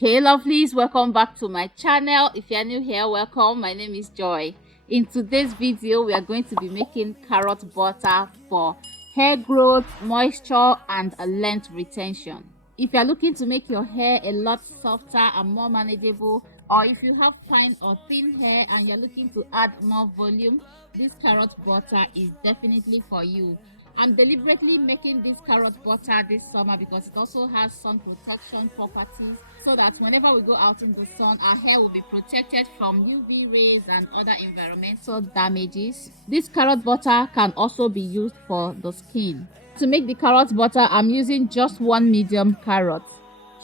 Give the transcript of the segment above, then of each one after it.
Hey lovelies, welcome back to my channel. If you are new here, welcome. My name is Joy. In today's video, we are going to be making carrot butter for hair growth, moisture, and a length retention. If you are looking to make your hair a lot softer and more manageable, or if you have fine or thin hair and you're looking to add more volume, this carrot butter is definitely for you. I'm deliberately making this carrot butter this summer because it also has sun protection properties, so that whenever we go out in the sun, our hair will be protected from UV rays and other environmental damages. This carrot butter can also be used for the skin. To make the carrot butter, I'm using just one medium carrot.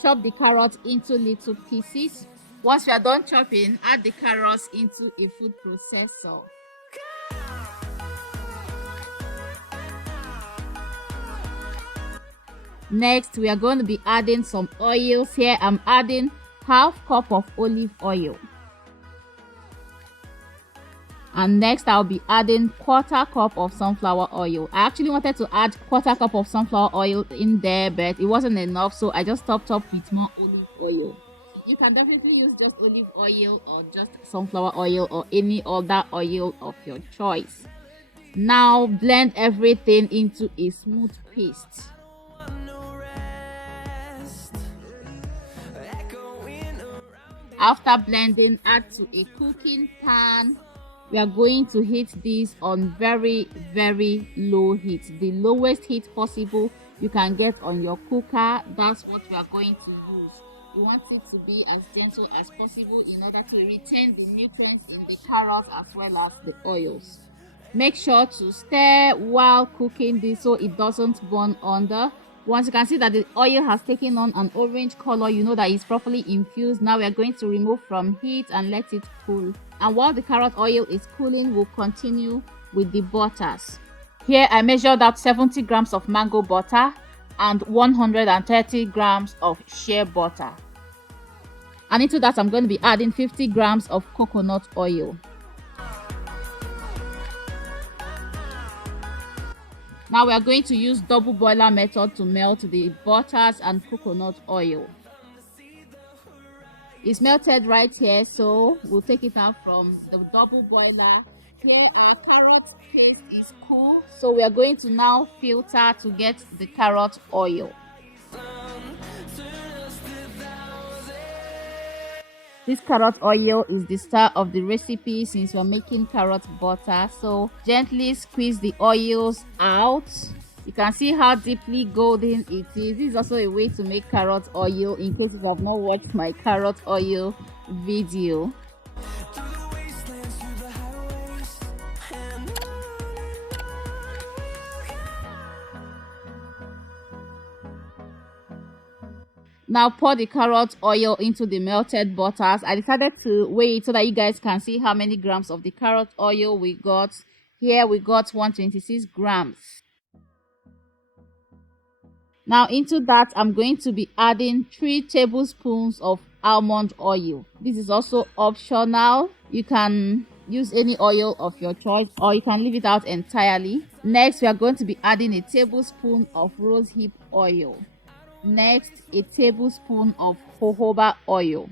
Chop the carrot into little pieces. Once you are done chopping, add the carrots into a food processor. Next, we are going to be adding some oils. Here I'm adding half cup of olive oil, and next I'll be adding quarter cup of sunflower oil. I actually wanted to add quarter cup of sunflower oil in there, but it wasn't enough, so I just topped up with more olive oil. You can definitely use just olive oil or just sunflower oil or any other oil of your choice. Now blend everything into a smooth paste. After blending, add to a cooking pan. We are going to heat this on very low heat, the lowest heat possible you can get on your cooker. That's what we are going to use. You want it to be as gentle as possible in order to retain the nutrients in the carrot as well as the oils. Make sure to stir while cooking this so it doesn't burn under. Once you can see that the oil has taken on an orange color, you know that it's properly infused. Now we are going to remove from heat and let it cool. And while the carrot oil is cooling, we'll continue with the butters. Here I measured out 70 grams of mango butter and 130 grams of shea butter. And into that I'm going to be adding 50 grams of coconut oil. Now we are going to use double boiler method to melt the butters and coconut oil. It's melted right here, so we'll take it out from the double boiler. Here our carrot paste is cool, so we are going to now filter to get the carrot oil. This carrot oil is the star of the recipe since we're making carrot butter. So gently squeeze the oils out. You can see how deeply golden it is. This is also a way to make carrot oil in case you have not watched my carrot oil video. Now pour the carrot oil into the melted butters. I decided to weigh it so that you guys can see how many grams of the carrot oil we got. Here we got 126 grams. Now into that I'm going to be adding 3 tablespoons of almond oil. This is also optional. You can use any oil of your choice or you can leave it out entirely. Next we are going to be adding a tablespoon of rosehip oil. Next, a tablespoon of jojoba oil.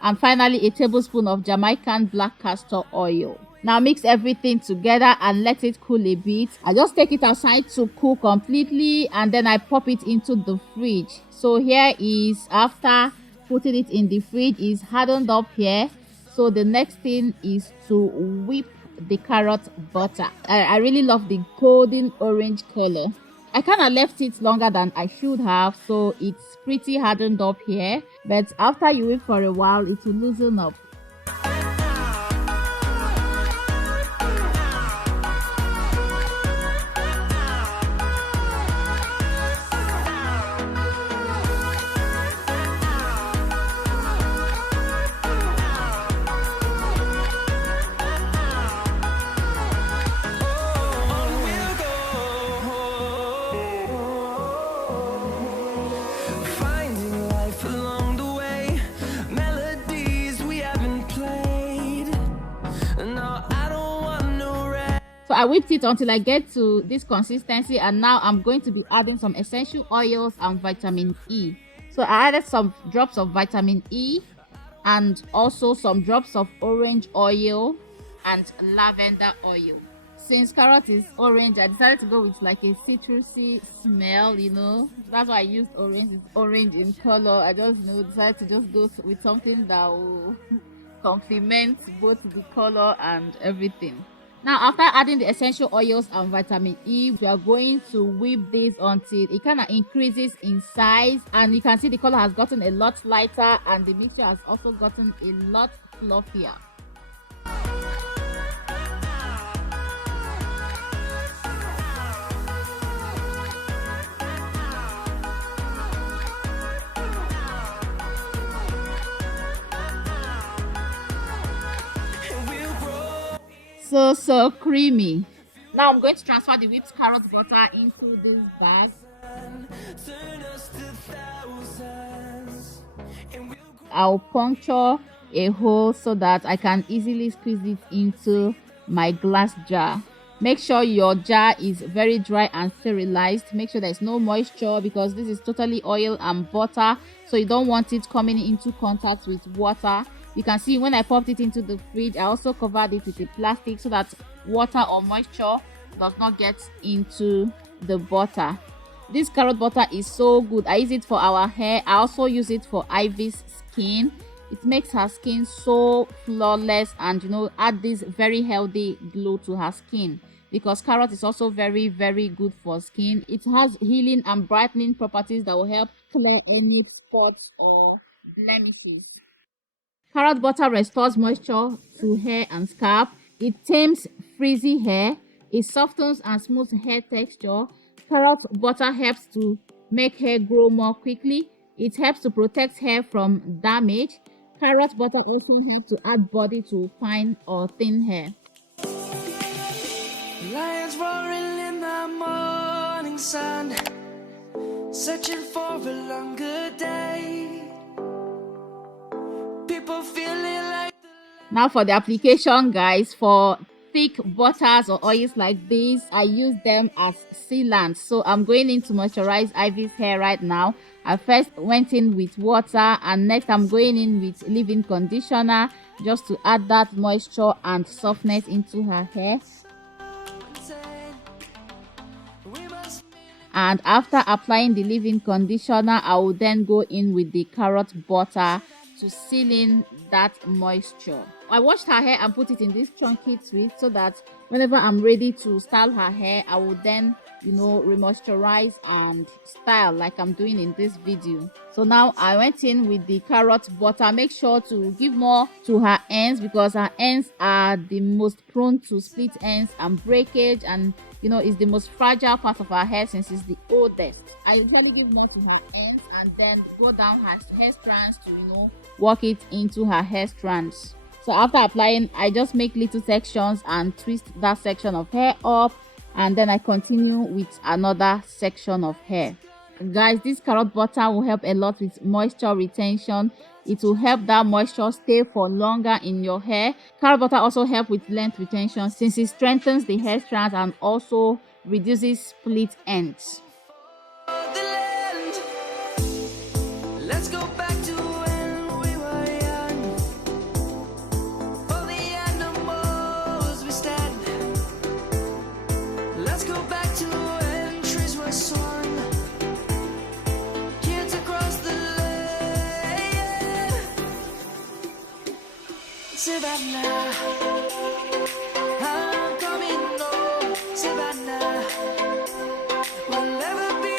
And finally, a tablespoon of Jamaican black castor oil. Now mix everything together and let it cool a bit. I just take it outside to cool completely and then I pop it into the fridge. So here is after putting it in the fridge, is hardened up here. So the next thing is to whip the carrot butter. I really love the golden orange color. I kind of left it longer than I should have, so it's pretty hardened up here, but after you whip for a while it will loosen up. I whipped it until I get to this consistency, and now I'm going to be adding some essential oils and vitamin E. So I added some drops of vitamin E and also some drops of orange oil and lavender oil. Since carrot is orange, I decided to go with like a citrusy smell, you know. That's why I used orange. It's orange in color. I just, you know, decided to just go with something that will complement both the color and everything. Now, after adding the essential oils and vitamin E, we are going to whip this until it kind of increases in size, and you can see the color has gotten a lot lighter and the mixture has also gotten a lot fluffier. So creamy. Now I'm going to transfer the whipped carrot butter into this bag. I'll puncture a hole so that I can easily squeeze it into my glass jar. Make sure your jar is very dry and sterilized. Make sure there's no moisture because this is totally oil and butter, so you don't want it coming into contact with water. You can see when I popped it into the fridge, I also covered it with a plastic so that water or moisture does not get into the butter. This carrot butter is so good. I use it for our hair. I also use it for Ivy's skin. It makes her skin so flawless and, you know, add this very healthy glow to her skin, because carrot is also very, very good for skin. It has healing and brightening properties that will help clear any spots or blemishes. Carrot butter restores moisture to hair and scalp. It tames frizzy hair. It softens and smooths hair texture. Carrot butter helps to make hair grow more quickly. It helps to protect hair from damage. Carrot butter also helps to add body to fine or thin hair. Lions roaring in the morning sun, searching for a longer day. People feeling like. Now for the application, guys, for thick butters or oils like this, I use them as sealants. So I'm going in to moisturize Ivy's hair right now. I first went in with water, and next I'm going in with leave-in conditioner just to add that moisture and softness into her hair. And after applying the leave-in conditioner, I will then go in with the carrot butter to seal in that moisture. I washed her hair and put it in this chunky twist so that whenever I'm ready to style her hair, I will then, you know, remoisturize and style like I'm doing in this video. So now I went in with the carrot butter. Make sure to give more to her ends because her ends are the most prone to split ends and breakage, and you know, it's the most fragile part of her hair since it's the oldest. I usually give more to her ends and then go down her hair strands to, you know, work it into her hair strands. So after applying, I just make little sections and twist that section of hair up, and then I continue with another section of hair. Guys, this carrot butter will help a lot with moisture retention. It will help that moisture stay for longer in your hair. Carrot butter also helps with length retention since it strengthens the hair strands and also reduces split ends. Let's go back to when we were young. For the animals we stand. Let's go back to when trees were swung. Kids across the lane. Savannah, I'm coming home. Savannah, we'll never be.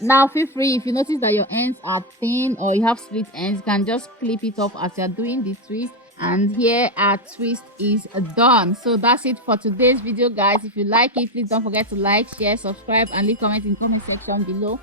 Now feel free, if you notice that your ends are thin or you have split ends, you can just clip it off as you're doing the twist. And here our twist is done. So that's it for today's video, guys. If you like it, please don't forget to like, share, subscribe, and leave comments in the comment section below.